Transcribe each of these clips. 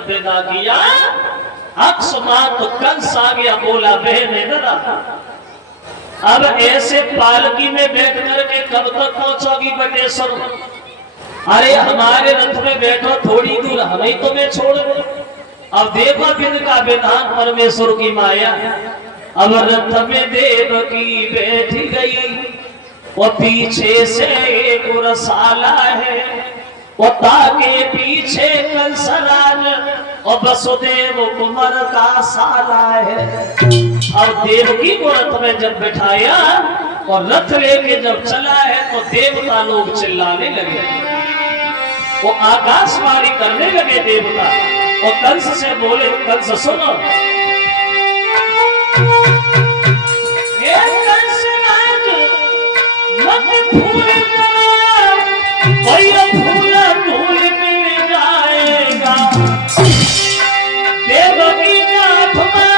जब विदा किया, अकस्मात तो कंस आ गया, बोला बहन इधर आ। अब ऐसे पालकी में बैठ करके कब तक पहुंचोगी बटेश्वर? अरे हमारे रथ में बैठो, थोड़ी दूर हमें तुम्हें छोड़ दो। अब देखो दिन का विधान, परमेश्वर की माया। अब रथ में देवकी बैठी गई, वो पीछे से एक रसाला है, वो ताके पीछे कंसराज, और वसुदेव कुमार का साला है। और देवकी को रथ में जब बिठाया और रथ लेके जब चला है, तो देवता लोग चिल्लाने लगे, वो आकाशवाणी करने लगे देवता। और कंस से बोले, कंस सुनो, कंस राज मत भूलना, भूला भूल मिल जाएगा। देवकी का आत्मा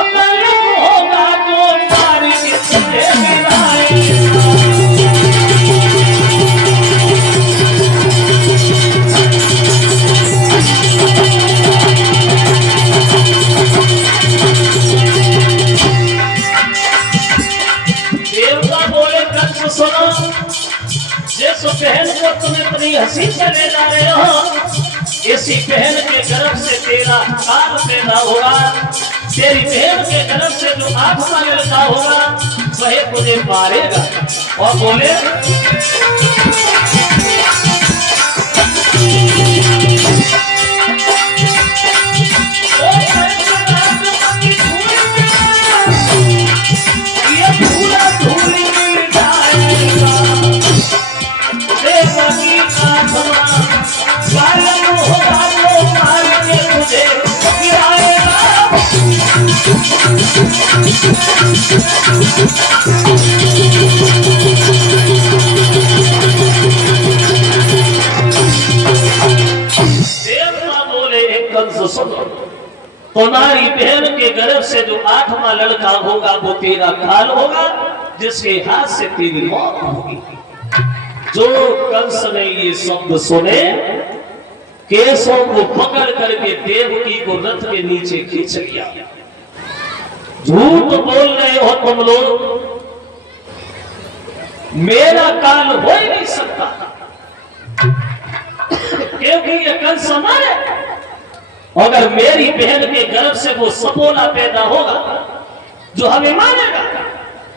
अकल होगा तो मारी के तुझे मिलाएगा। सुनो, जिस बहन को तुम इतनी हंसी से ले जा रहे हो, इसी बहन के गर्भ से तेरा काल पैदा होगा। तेरी बहन के गर्भ से जो आत्मा लड़का होगा, वही तुझे मारेगा। और बोले, तुम्हारी बहन के गर्भ से जो आठवां लड़का होगा, वो तेरा काल होगा, जिसके हाथ से तेरी मौत होगी। जो कंस ने ये शब्द सुने, केशों को पकड़ करके देवकी को रथ के नीचे खींच लिया। झूठ बोल रहे हो तुम लोग, मेरा काल हो ही नहीं सकता, क्योंकि ये कंस हमारे। अगर मेरी बहन के गर्भ से वो सपोला पैदा होगा जो हमें मारेगा,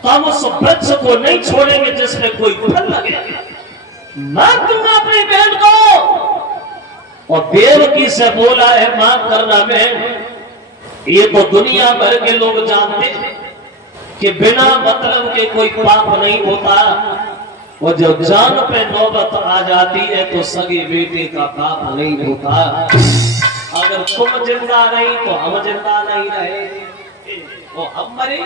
तो हम उस वृक्ष को नहीं छोड़ेंगे जिसमें कोई फल लगेगा। मार दूंगा अपनी बहन को। और देवकी से बोला है, माफ करना बहन, ये तो दुनिया भर के लोग जानते हैं कि बिना मतलब के कोई पाप नहीं होता, और जब जान पे नौबत आ जाती है तो सगे बेटे का पाप नहीं होता। अगर तुम जिंदा नहीं तो हम जिंदा नहीं रहे, तो हम मरे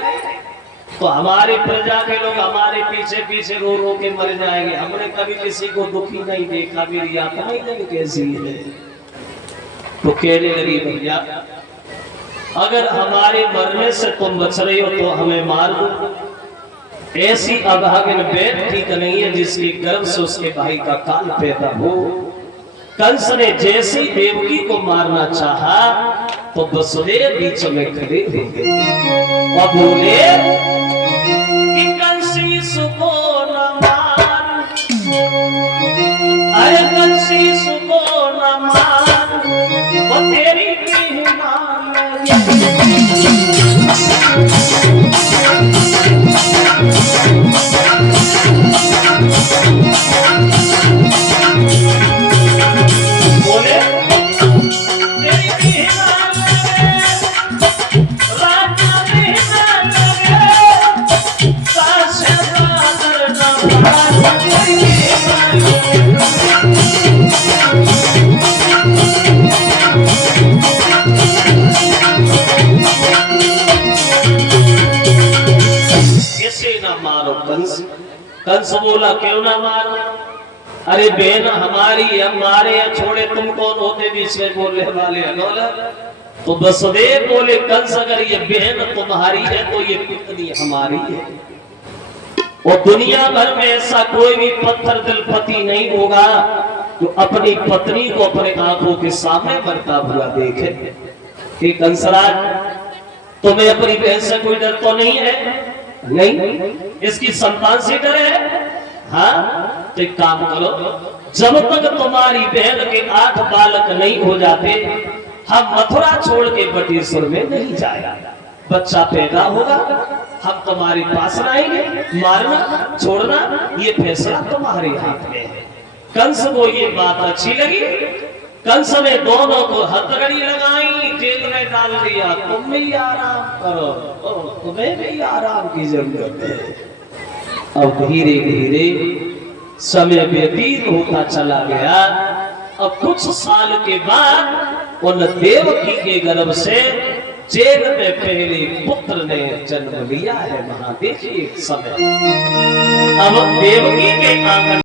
तो हमारी प्रजा के लोग हमारे पीछे पीछे रो रो के मर जाएंगे। हमने कभी किसी को दुखी नहीं देखा, मेरी आत्मा ही नहीं कैसी है। तो कहने लगी, भैया अगर हमारे मरने से तुम बच रही हो तो हमें मार दो। ऐसी अभागिन बेट ठीक नहीं है जिसके गर्भ से उसके भाई का काल पैदा हो। कंस ने जैसी देवकी को मारना चाहा तो वसुदेव बीच में खड़े थे और बोले कि कंसीस को न मार, अरे कंसीस को न मार, वो तेरी कंस बोला, क्यों ना मारो? अरे बहन हमारी है, मारे या छोड़े, तुम कौन होते बीच में बोलने वाले? तो वसुदेव बोले, कंस अगर ये बहन तुम्हारी है तो ये पुतली हमारी है। और दुनिया भर में ऐसा कोई भी पत्थर दिल पति नहीं होगा तो अपनी पत्नी को अपने आंखों के सामने मरता हुआ देखे कि कंसराज तुम्हें अपनी बहन से कोई डर तो नहीं है? नहीं, इसकी संतान से डर है? हाँ, तो एक काम करो, जब तक तुम्हारी बहन के 8 बालक नहीं हो जाते हम मथुरा छोड़ के बटेश्वर में नहीं जाएगा। बच्चा पैदा होगा हम तुम्हारे पास आएंगे, मारना छोड़ना ये फैसला तुम्हारे हाथ में है। कंस को ये बात अच्छी लगी। कंस ने दोनों को हथकड़ी लगाई, जेल में डाल दिया। तुम भी आराम करो, तुम्हें भी आराम की जरूरत है। अब धीरे धीरे समय व्यतीत होता चला गया। अब कुछ साल के बाद उन देवकी के गर्भ से जेल में पहले पुत्र ने जन्म लिया है। महादेव जी एक समय अब देवकी के आंगन